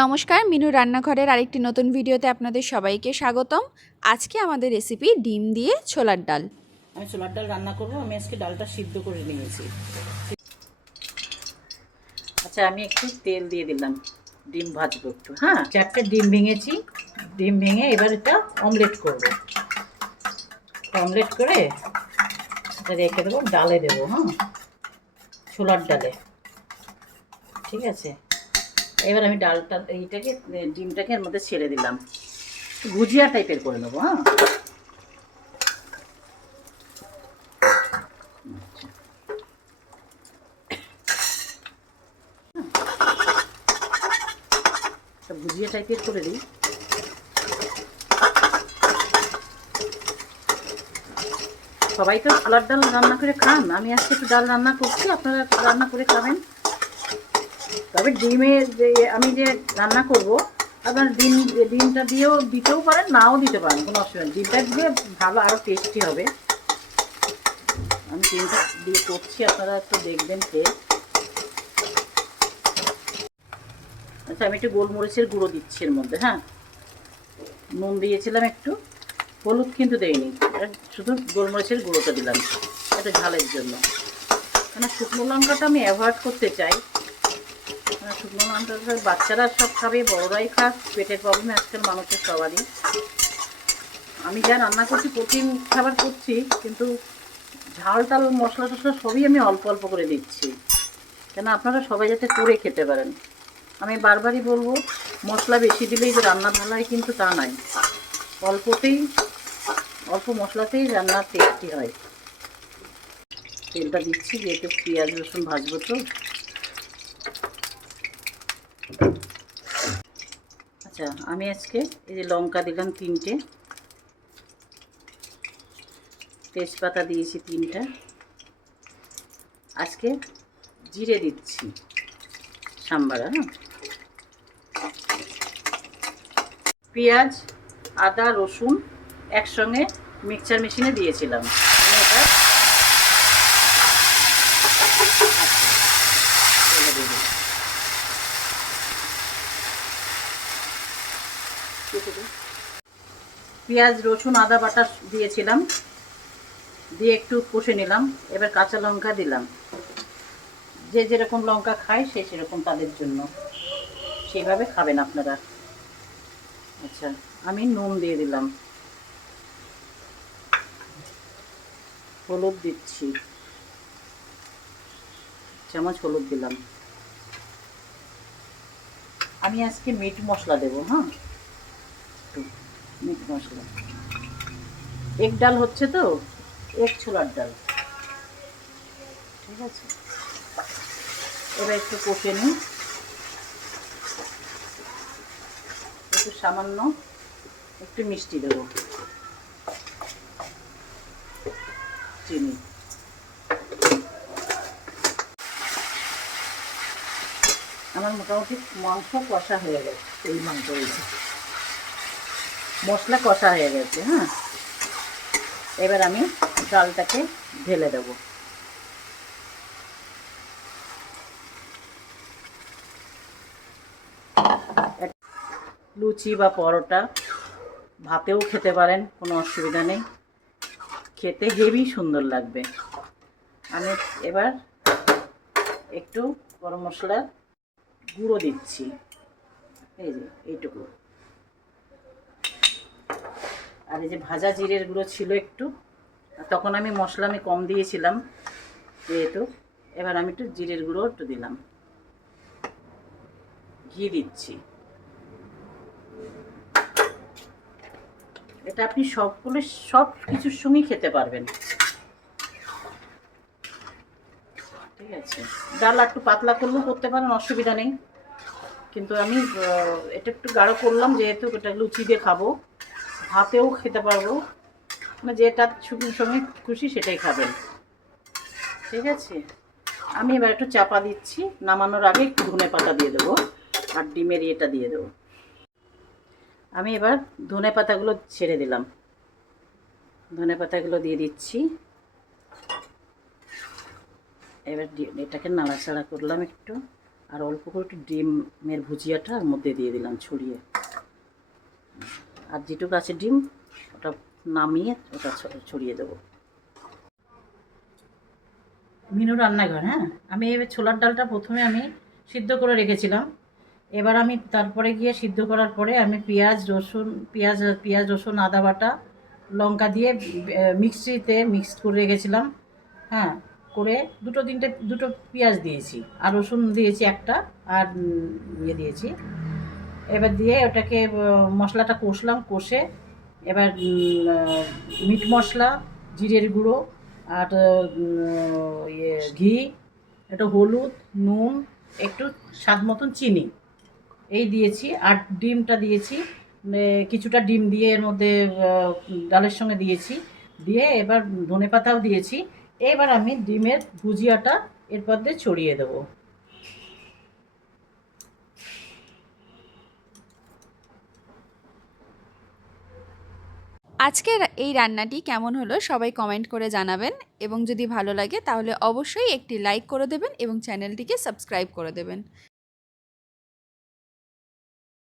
নমস্কার, মিনু রান্নাঘরের আরেকটি নতুন ভিডিওতে আপনাদের সবাইকে স্বাগতম। আজকে আমাদের রেসিপি ডিম দিয়ে ছোলার ডাল। আমি ছোলার ডাল রান্না করব। আমি আজকে ডালটা সিদ্ধ করে নিয়েছি। আচ্ছা, আমি একটু তেল দিয়ে দিলাম, ডিম ভাজবো একটু। হ্যাঁ, 4টে ডিম ভেঙেছি। ডিম ভেঙে এবার এটা অমলেট করব। অমলেট করে এটা রেখে দেবো, ডালে দেবো। হ্যাঁ, ছোলার ডালে। ঠিক আছে, এবার আমি ডালটা এইটাকে ডিমটাকে এর মধ্যে ছেড়ে দিলাম, ভুজিয়া টাইপের করে নেবো। হ্যাঁ, ভুজিয়া টাইপের করে দিই। সবাই তো ছোলার ডাল রান্না করে খান, আমি আজকে একটু ডাল রান্না করছি, আপনারা রান্না করে খাবেন। তবে ডিমের যে আমি যে রান্না করব, আপনার ডিমটা দিয়েও দিতেও পারেন, নাও দিতে পারেন, কোনো অসুবিধা নেই। ডিমটা দিয়ে ভালো, আরও টেস্টি হবে। আমি ডিমটা দিয়ে করছি, আপনারা একটু দেখবেন টেস্ট। আচ্ছা, আমি একটু গোলমরিচের গুঁড়ো দিচ্ছি এর মধ্যে। হ্যাঁ, নুন দিয়েছিলাম একটু, হলুদ কিন্তু দেইনি, শুধু গোলমরিচের গুঁড়োটা দিলাম একটা ঝালের জন্য। কেন শুকনো লঙ্কাটা আমি অ্যাভয়েড করতে চাই। শুকনো লঙ্কা বাচ্চারা সব খাবে, বড়রাই খাক, পেটের প্রবলেম আজকাল মানুষের সবারই। আমি যা রান্না করছি প্রোটিন খাবার করছি, কিন্তু ঝাল টাল মশলা টশলা সবই আমি অল্প অল্প করে দিচ্ছি, কেন আপনারা সবাই যাতে করে খেতে পারেন। আমি বারবারই বলবো, মশলা বেশি দিলেই যে রান্না ভালো হয় কিন্তু তা নয়, অল্প মশলাতেই রান্না টেস্টি হয়। তেলটা দিচ্ছি, যেহেতু পেঁয়াজ রসুন ভাজবো তো। আচ্ছা, আমি আজকে এই যে লঙ্কা দিলাম 3টে, তেজপাতা দিয়েছি 3টা, আজকে জিরে দিচ্ছি সাম্বারা। হ্যাঁ, পেঁয়াজ আদা রসুন একসঙ্গে মিক্সচার মেশিনে দিয়েছিলাম। এটা পেঁয়াজ রসুন আদা বাটা দিয়েছিলাম, দিয়ে একটু কষে নিলাম। এবার কাঁচা লঙ্কা দিলাম, যে যেরকম লঙ্কা খায় সে সেরকম, তাদের জন্য সেইভাবে খাবেন আপনারা। আচ্ছা, আমি নুন দিয়ে দিলাম, হলুদ দিচ্ছি, চামচ হলুদ দিলাম। আমি আজকে মিট মশলা দেবো। হ্যাঁ, মিট মশলা, এক ডাল হচ্ছে তো, এক ছোলার ডাল। ঠিক আছে, এবার একটু কষে নিই। একটু সামান্য একটু মিষ্টি দেবো, চিনি। আমার মোটামুটি মাংস কষা হয়ে গেছে, এই মাংস মশলা কষা হয়ে গেছে। হ্যাঁ, এবার আমি ডালটাকে ঢেলে দেবো। লুচি বা পরোটা ভাতেও খেতে পারেন, কোনো অসুবিধা নেই, খেতে হেভি সুন্দর লাগবে। আমি এবার একটু গরম মশলার গুঁড়ো দিচ্ছি, এই যে এইটুকু। আর এই যে ভাজা জিরের গুঁড়ো ছিল একটু, তখন আমি মশলা কম দিয়েছিলাম যেহেতু। এবার আমি একটু জিরের গুঁড়ো একটু দিলাম, ঘি দিচ্ছি। এটা আপনি সব কিছুর সঙ্গেই খেতে পারবেন। ঠিক আছে, ডাল একটু পাতলা করলেও করতে পারেন, অসুবিধা নেই, কিন্তু আমি এটা একটু গাঢ় করলাম যেহেতু এটা লুচি দিয়ে খাবো, ভাতেও খেতে পারবো, মানে যেটা সঙ্গে খুশি সেটাই খাবেন। ঠিক আছে, আমি এবার একটু চাপা দিচ্ছি, নামানোর আগে একটু ধনে পাতা দিয়ে দেবো, আর ডিমের ইয়েটা দিয়ে দেবো। আমি এবার ধনে পাতাগুলো ছেড়ে দিলাম, ধনে পাতাগুলো দিয়ে দিচ্ছি। এবার এটাকে নাড়াচাড়া করলাম একটু, আর অল্প করে একটু ডিমের ভুজিয়াটা ওর মধ্যে দিয়ে দিলাম ছড়িয়ে। আর যেটুকু আছে ডিম ওটা নামিয়ে ওটা ছড়িয়ে দেবো। মিনু রান্নাঘর। হ্যাঁ, আমি এবার ছোলার ডালটা প্রথমে আমি সিদ্ধ করে রেখেছিলাম। এবার আমি তারপরে গিয়ে সিদ্ধ করার পরে আমি পেঁয়াজ রসুন আদা বাটা লঙ্কা দিয়ে মিক্সিতে মিক্সড করে রেখেছিলাম। হ্যাঁ, করে দুটো পেঁয়াজ দিয়েছি আর রসুন দিয়েছি একটা, আর ইয়ে দিয়েছি। এবার দিয়ে ওটাকে মশলাটা কষে এবার মিট মশলা, জিরের গুঁড়ো আর ঘি, একটু হলুদ, নুন, একটু স্বাদ মতন চিনি এই দিয়েছি। আর ডিমটা দিয়েছি, কিছুটা ডিম দিয়ে এর মধ্যে ডালের সঙ্গে দিয়েছি। দিয়ে এবার ধনেপাতাও দিয়েছি। এবার আমি ডিমের ভুজিয়াটা এরপর দিয়ে ছড়িয়ে দেবো। আজকের এই রান্নাটি কেমন হলো সবাই কমেন্ট করে জানাবেন, এবং যদি ভালো লাগে তাহলে অবশ্যই একটি লাইক করে দেবেন এবং চ্যানেলটিকে সাবস্ক্রাইব করে দেবেন।